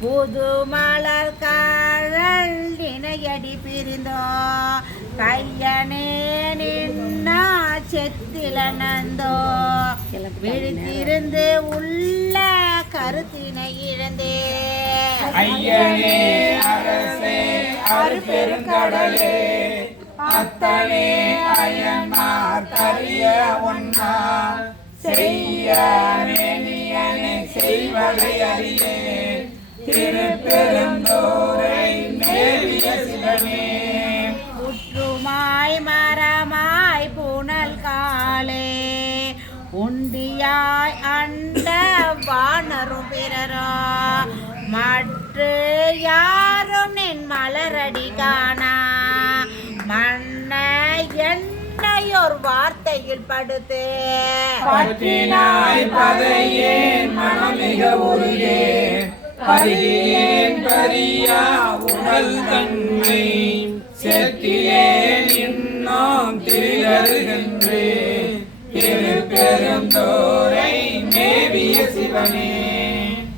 புது மலர் காழல் இணையடி பிரிந்தோ. கையனே நின்னா செத்தில நந்தோ விழித்திருந்து உள்ள கருத்தினை இழந்தே. ஐயனே அரசே அருபெருங்கடலே அத்தனே அயன்மார் கரிய ஒன்னா. செய்ய மேனியனை செய்வதை அறியே திருப்பெருந்தோரை மேவிய சிவனே புற்றுமாய் மரமாய் புனல் காலே உண்டியாய் அண்ட வானரும் பிறரா. மற்ற யாரும் நின் மலரடி காணா. மன்ன என்னையொரு வார்த்தையில் படுத்து. பற்றினாய் பதையே மனமிக உருகே. அறியேன் கரியா உடல் தன்மை செத்திலேன் இன்னும் திரிதருகின்றேன் திருப்பெருந்தோரை மேவிய சிவனே.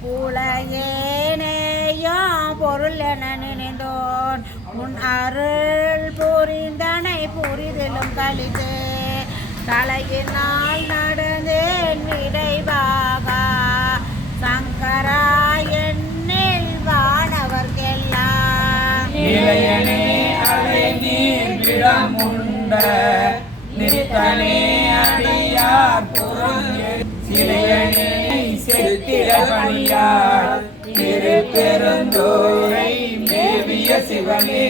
புலையேனேயும் பொருள் என நினைந்தோன். உன் அருள் புரிந்தனை புரிதலும் கழித்து. தலையினால் நடந்தேன் விடைவா உண்ட நித்தனே அடியார் புறம் சிலையனே செத்திர பணியார். திருப்பெருந்தோரை மேவிய சிவனே.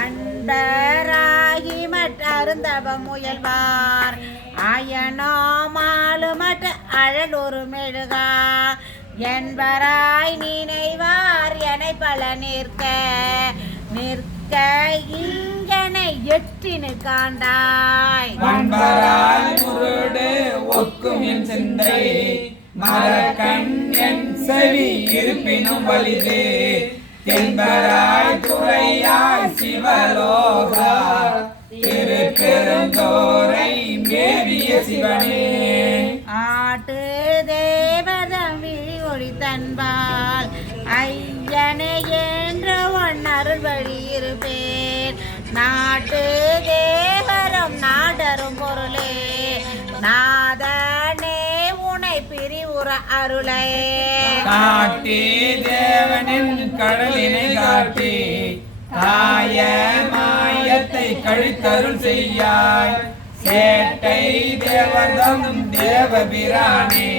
அண்டராகி மற்ற அருந்தவ முயல்வார். ஆயனோ மாலுமற்ற அழலொரு மெழுகா. என்பராய் நினைவார் என பல நிற்க. நிற்க எட்டினு காண்டாய் வன்பரால் முருடு ஒக்கும் என் சிந்தை மரக்கண் என் செவி இருப்பினும் வலிது. தென்பராய் துறையாய் சிவலோகா திருப்பெருந்தோரை மேவிய சிவனே. ஆட்டு தேவதம் விழி ஒளி தன்பால் ஐயனை என்று ஒன் அருள் வழி இருப்பேன் நாட்டு தேவரும் நாடரும் பொருளே. நாதனே உனை பிரிவுற அருளே. காட்டி தேவனின் கடலினை காட்டி காய மாயத்தை கழித்தருள் செய்யாய். சேட்டை தேவதம் தேவபிரானே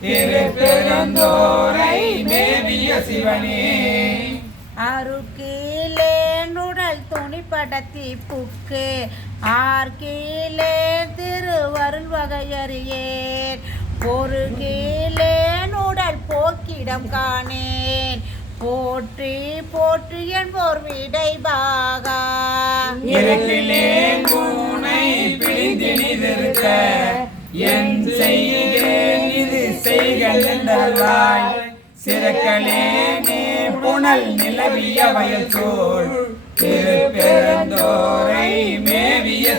திருப்பெருந்தோரை மேவிய சிவனே. நுடல் படத்தி புக்கு ஆர்கீழே திருவருள் வகையறியேன். ஒரு கீழே நுடல் போக்கிடம் காணேன். போற்றி போற்றி என்போர் விடை பாகா. பூனை பிடிந்தினிதிருக்க என் செய்கிறேன் இது செய்கள் என்றாய் சிறக்கலே நீ புனல் நிலவிய வயல் சோழ்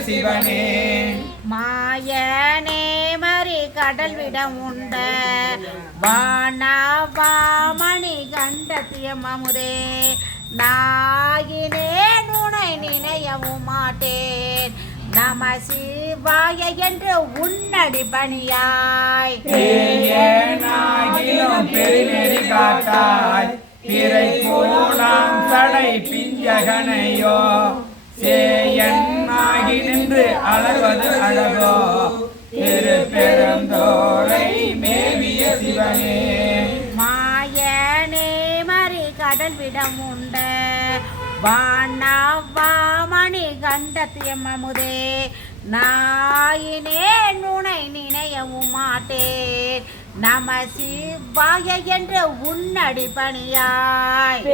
சிவனே. மாயனே மறி கடல் விடம் உண்ட வானவாமணி கண்டத்தியம் அமுதே நாயினே நுனை நினையவும் மாட்டேன். நம சிவாய என்று உன்னடி பணியாய். பெருநெறி காட்டாய்? திரை போலாம் தடை பிஞ்சகனையோ? சேயன்னாகி நின்று அழவது அழகோ. திருப்பெருந்தோரை மேவிய சிவனே. மாயனே மறி கடல் விடம் உண்ட வானவாமணி கண்டத்தியம் அமுதே நாயினே நுனை நினையவும் மாட்டேன் நம சிவாய என்று உன்னடி பணியாய்.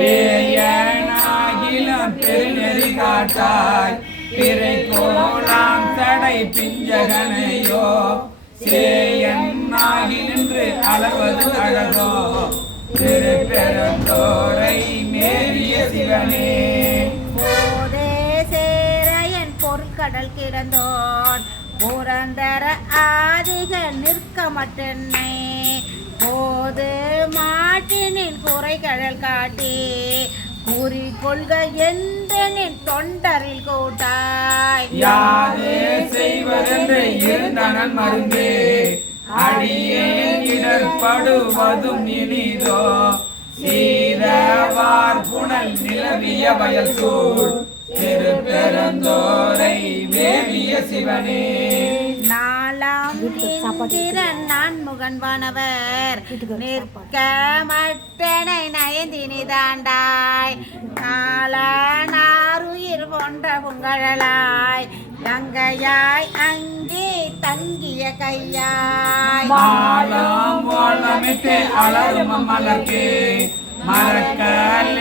பெருநெறி காட்டாய். பிறை கோலாம் தடை பிஞ்சகனையோ? சேயன்னாகி நின்று அளவது அழகோ? திருப்பெருந்தோரை மேவிய சிவனே. போதே சேரையன் பொற்கடல் கிடந்தோன். புரந்தர ஆதிக நிற்க மட்டென்னை. போது மாட்டினின் குறைகடல் காட்டி. குறிக்கொள்க கொள்க நின் தொண்டரில் கூட்டாய். யாது செய்வதென்று இருந்தனன் மருந்து. அடியேன் இடர்படுவதும் இனிதோ. சீரவார் புனல் நிலவிய வயல் சூழ் திருப்பெருந்தோரை மேவிய சிவனே. நாலாம் இந்திரன் நான் முகன்வானவர் நிற்க மட்டனை நயந்தினி தாண்டாய். போன்ற புங்கழலாய் கங்கையாய் அங்கே தங்கிய கையாய். மாலம் ஓலமிட்டு அலரும் மலர்க்கு மரக்கல்லேனையும்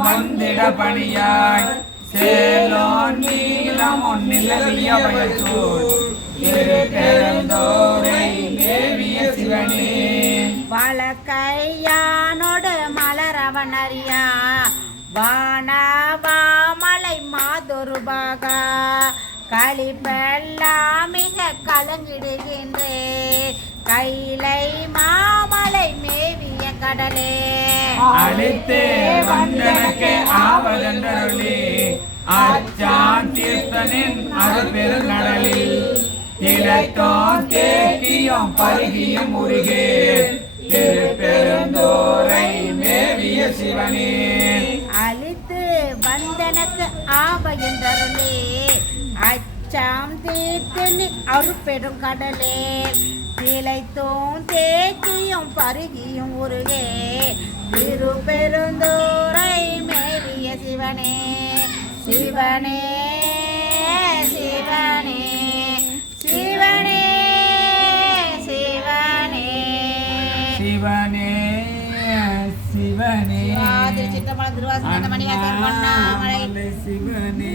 வந்திட பணியாய். சேலோன் நீளமுன் நிலவிய வயசூர் தேவிய சிவனே. வழக்கையானோடு மலரவன் அறியா வானவாமலை மாதொருபாகா களிப்பெல்லாம் மிக கலங்கிடுகின்றேன் கைலை மாமலை மேவிய கடலே. அழித்து வந்தனக்கு ஆவதென்றருளே அச்சான் தீர்த்தனின் அருள்பெருங்கடலில் திளைத்தோம் தேக்கியும் பருகியும் முருகே திருப்பெருந்தோரை மேவிய சிவனே. வந்தனக்கு ஆபயந்தருளே அச்சாம் தீர்த்து நீ அருப்பெரும் கடலே. திளைத்தோம் தேக்கியும் பருகியும் உருகே. திருப்பெருந்தோரை மேவிய சிவனே சிவனே. சிவனே சிவனே. திருவாசகம் மணிவாசன் பண்ணாமலை அண்ணாமலை சிவனே.